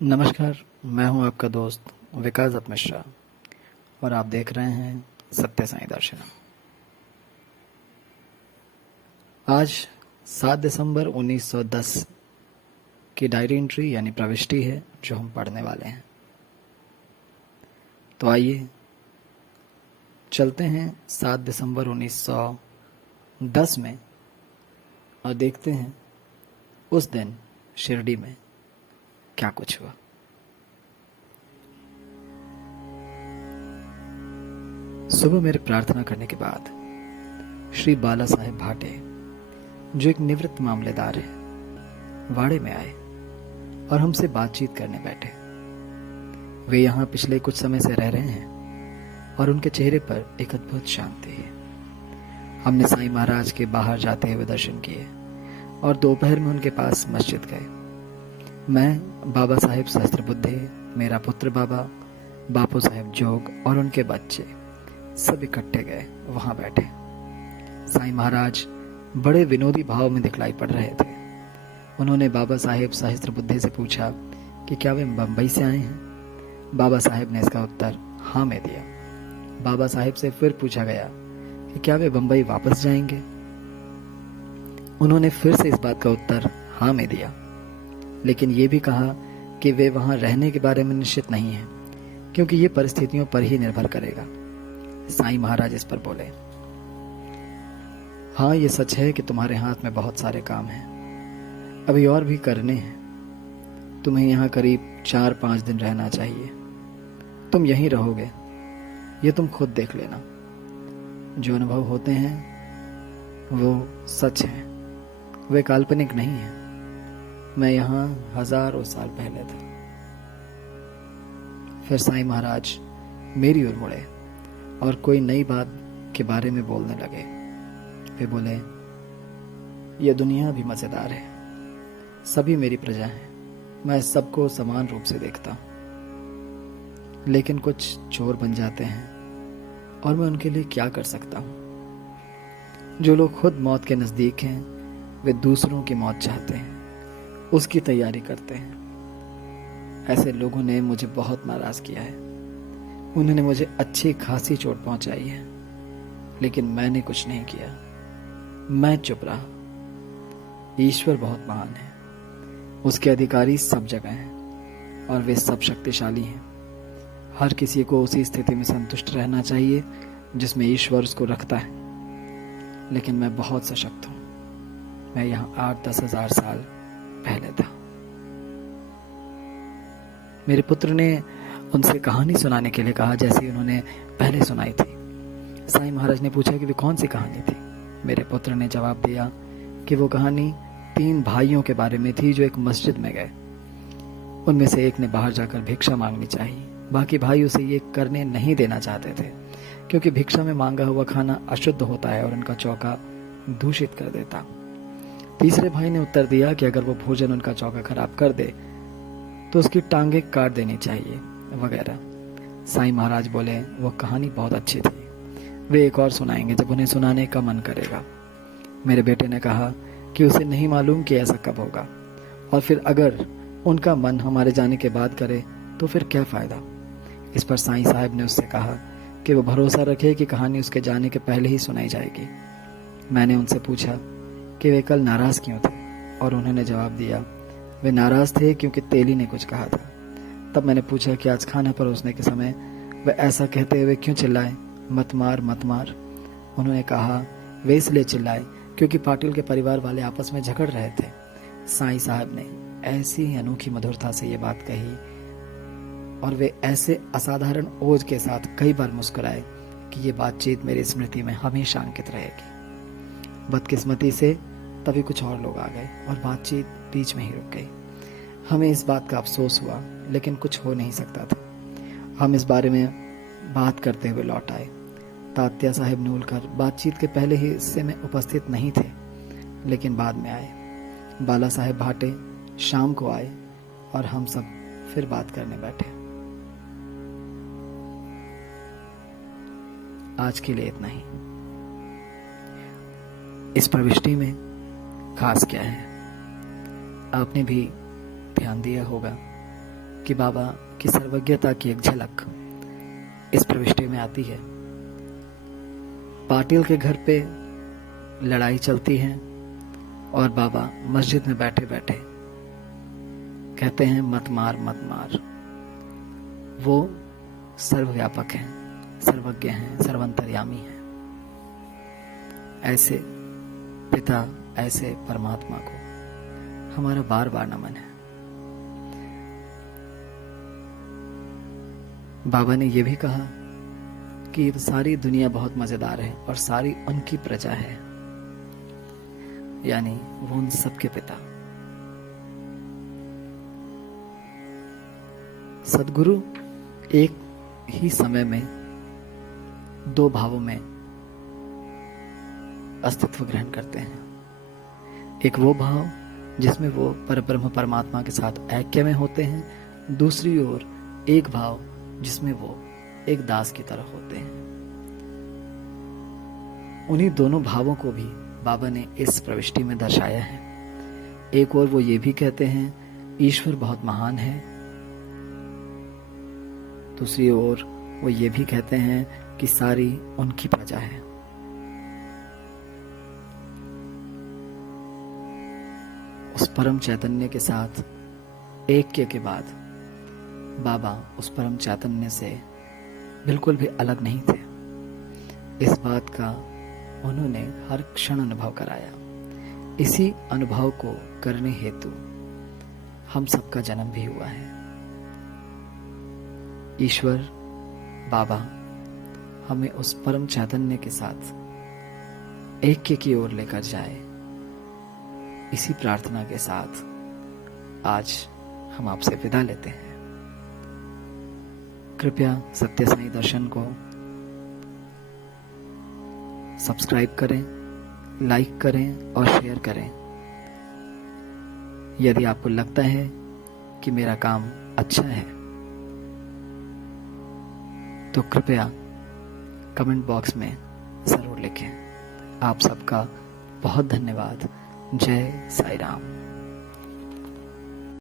नमस्कार। मैं हूं आपका दोस्त विकास दत्त मिश्रा और आप देख रहे हैं सत्य साई दर्शनम। आज 7 दिसंबर 1910 की डायरी एंट्री यानी प्रविष्टि है जो हम पढ़ने वाले हैं। तो आइए चलते हैं 7 दिसंबर 1910 में और देखते हैं उस दिन शिरडी में क्या कुछ हुआ। सुबह मेरे प्रार्थना करने के बाद श्री बाला साहेब भाटे, जो एक निवृत्त मामलेदार है, वाड़े में आए और हमसे बातचीत करने बैठे। वे यहाँ पिछले कुछ समय से रह रहे हैं और उनके चेहरे पर एक अद्भुत शांति है। हमने साईं महाराज के बाहर जाते हुए दर्शन किए और दोपहर में उनके पास मस्जिद गए। मैं, बाबा साहेब सहस्त्रबुद्धे, मेरा पुत्र बाबा, बापू साहेब जोग और उनके बच्चे सब इकट्ठे गए, वहां बैठे। साईं महाराज बड़े विनोदी भाव में दिखलाई पड़ रहे थे। उन्होंने बाबा साहेब सहस्त्रबुद्धे से पूछा कि क्या वे बंबई से आए हैं। बाबा साहेब ने इसका उत्तर हाँ में दिया। बाबा साहेब से फिर पूछा गया कि क्या वे बंबई वापस जाएंगे। उन्होंने फिर से इस बात का उत्तर हाँ में दिया, लेकिन ये भी कहा कि वे वहां रहने के बारे में निश्चित नहीं है, क्योंकि ये परिस्थितियों पर ही निर्भर करेगा। साईं महाराज इस पर बोले, हाँ ये सच है कि तुम्हारे हाथ में बहुत सारे काम हैं, अभी और भी करने हैं। तुम्हें यहाँ करीब 4-5 दिन रहना चाहिए। तुम यहीं रहोगे, ये तुम खुद देख लेना। जो अनुभव होते हैं वो सच है, वे काल्पनिक नहीं है। मैं यहाँ हजारों साल पहले था। फिर साईं महाराज मेरी ओर मुड़े और कोई नई बात के बारे में बोलने लगे। वे बोले, यह दुनिया भी मजेदार है, सभी मेरी प्रजा है, मैं सबको समान रूप से देखता हूं, लेकिन कुछ चोर बन जाते हैं और मैं उनके लिए क्या कर सकता हूं। जो लोग खुद मौत के नजदीक हैं वे दूसरों की मौत चाहते हैं, उसकी तैयारी करते हैं। ऐसे लोगों ने मुझे बहुत नाराज किया है। उन्होंने मुझे अच्छी खासी चोट पहुंचाई है, लेकिन मैंने कुछ नहीं किया। मैं चुप रहा। ईश्वर बहुत महान है, उसके अधिकारी सब जगह हैं और वे सब शक्तिशाली हैं। हर किसी को उसी स्थिति में संतुष्ट रहना चाहिए जिसमें ईश्वर उसको रखता है। लेकिन मैं बहुत सशक्त हूं। मैं यहाँ 8-10 हजार साल पहले था। मेरे पुत्र ने उनसे कहानी सुनाने के लिए कहा, जैसी उन्होंने पहले सुनाई थी। साईं महाराज ने पूछा कि वे कौन सी कहानी थी। मेरे पुत्र ने जवाब दिया कि वो कहानी 3 भाइयों के बारे में थी जो एक मस्जिद में गए। उनमें से एक ने बाहर जाकर भिक्षा मांगनी चाहिए, बाकी भाई उसे ये करने नहीं देना चाहते थे, क्योंकि भिक्षा में मांगा हुआ खाना अशुद्ध होता है और उनका चौका दूषित कर देता। तीसरे भाई ने उत्तर दिया कि अगर वो भोजन उनका चौका खराब कर दे तो उसकी टांगे काट देनी चाहिए वगैरह। साईं महाराज बोले, वो कहानी बहुत अच्छी थी, वे एक और सुनाएंगे जब उन्हें सुनाने का मन करेगा। मेरे बेटे ने कहा कि उसे नहीं मालूम कि ऐसा कब होगा, और फिर अगर उनका मन हमारे जाने के बाद करे तो फिर क्या फायदा। इस पर साईं साहब ने उससे कहा कि वो भरोसा रखे कि कहानी उसके जाने के पहले ही सुनाई जाएगी। मैंने उनसे पूछा कि वे कल नाराज क्यों थे, और उन्होंने जवाब दिया, वे नाराज थे क्योंकि तेली ने कुछ कहा था। तब मैंने पूछा कि आज खाना परोसने के समय वे ऐसा कहते हुए क्यों चिल्लाए, मत मार मत मार। उन्होंने कहा वे इसलिए चिल्लाए क्योंकि पाटिल के परिवार वाले आपस में झगड़ रहे थे। साईं साहब ने ऐसी अनोखी मधुरता से ये बात कही और वे ऐसे असाधारण ओज के साथ कई बार मुस्कुराए कि ये बातचीत मेरी स्मृति में हमेशा अंकित रहेगी। बदकिस्मती से तभी कुछ और लोग आ गए और बातचीत बीच में ही रुक गई। हमें इस बात का अफसोस हुआ, लेकिन कुछ हो नहीं सकता था। हम इस बारे में बात करते हुए लौट आए। तात्या साहेब नूलकर बातचीत के पहले ही हिस्से में उपस्थित नहीं थे, लेकिन बाद में आए। बाला साहेब भाटे शाम को आए और हम सब फिर बात करने बैठे। आज के लिए इतना ही। इस प्रविष्टि में खास क्या है, आपने भी ध्यान दिया होगा कि बाबा की सर्वज्ञता की एक झलक इस प्रविष्टि में आती है। पाटिल के घर पे लड़ाई चलती है और बाबा मस्जिद में बैठे बैठे कहते हैं मत मार मत मार। वो सर्वव्यापक हैं, सर्वज्ञ हैं, सर्वंतर्यामी हैं। ऐसे पिता, ऐसे परमात्मा को हमारा बार बार नमन है। बाबा ने यह भी कहा कि सारी दुनिया बहुत मजेदार है और सारी उनकी प्रजा है, यानी वो उन सबके पिता। सद्गुरु एक ही समय में दो भावों में अस्तित्व ग्रहण करते हैं। एक वो भाव जिसमें वो परब्रह्म परमात्मा के साथ ऐक्य में होते हैं, दूसरी ओर एक भाव जिसमें वो एक दास की तरह होते हैं। उन्हीं दोनों भावों को भी बाबा ने इस प्रविष्टि में दर्शाया है। एक ओर वो ये भी कहते हैं ईश्वर बहुत महान है, दूसरी ओर वो ये भी कहते हैं कि सारी उनकी प्रजा है। उस परम चैतन्य के साथ ऐक्य के बाद बाबा उस परम चैतन्य से बिल्कुल भी अलग नहीं थे। इस बात का उन्होंने हर क्षण अनुभव कराया। इसी अनुभव को करने हेतु हम सबका जन्म भी हुआ है। ईश्वर बाबा हमें उस परम चैतन्य के साथ ऐक्य की ओर लेकर जाए, इसी प्रार्थना के साथ आज हम आपसे विदा लेते हैं। कृपया सत्य साई दर्शन को सब्सक्राइब करें, लाइक करें और शेयर करें। यदि आपको लगता है कि मेरा काम अच्छा है तो कृपया कमेंट बॉक्स में जरूर लिखें। आप सबका बहुत धन्यवाद। जय साई राम।